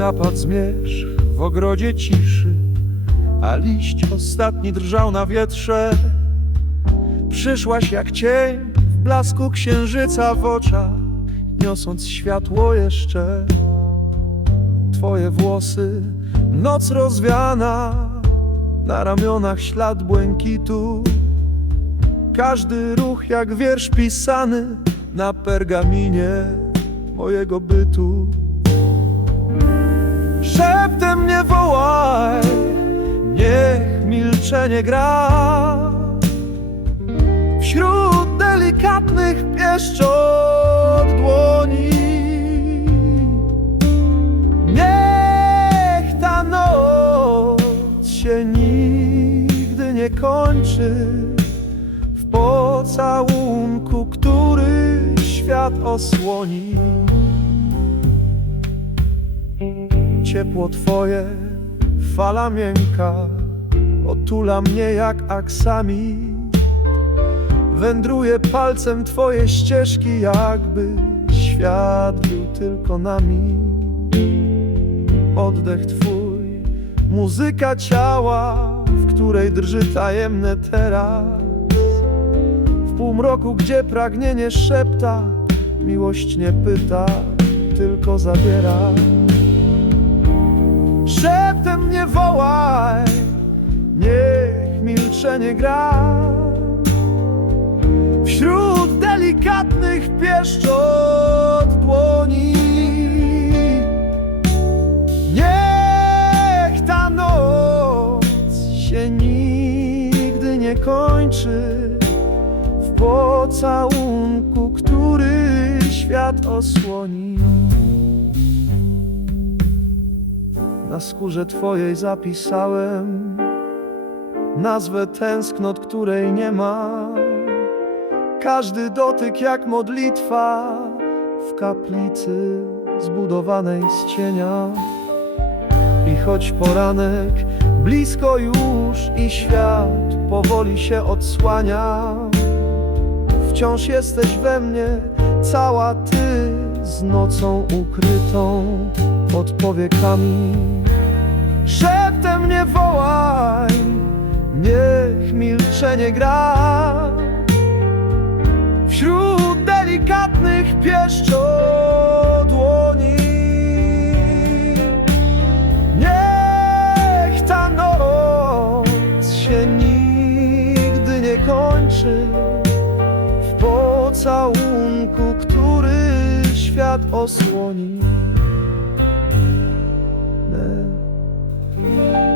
zapadł zmierzch w ogrodzie ciszy, a liść ostatni drżał na wietrze. Przyszłaś jak cień w blasku księżyca w oczach, niosąc światło jeszcze. Twoje włosy, noc rozwiana, na ramionach ślad błękitu. Każdy ruch jak wiersz pisany na pergaminie mojego bytu. Szeptem mnie wołaj, niech milczenie gra. Wśród delikatnych pieszczot dłoni. Niech ta noc się nigdy nie kończy w pocałunku, który świat osłoni. Ciepło twoje, fala miękka, otula mnie jak aksami. Wędruje palcem twoje ścieżki, jakby świat był tylko nami. Oddech twój, muzyka ciała, w której drży tajemne teraz. W półmroku, gdzie pragnienie szepta, miłość nie pyta, tylko zabiera. Szeptem mnie wołaj, niech milczenie gra. Wśród delikatnych pieszczot dłoni Niech ta noc się nigdy nie kończy W pocałunku, który świat osłoni Na skórze twojej zapisałem. Nazwę tęsknot, której nie ma. Każdy dotyk jak modlitwa w kaplicy zbudowanej z cienia. I choć poranek blisko już i świat powoli się odsłania, wciąż jesteś we mnie cała ty z nocą ukrytą pod powiekami. Szeptem mnie wołaj, niech milczenie gra. Wśród delikatnych pieszczot dłoni Niech ta noc się nigdy nie kończy W pocałunku, który świat osłoni love.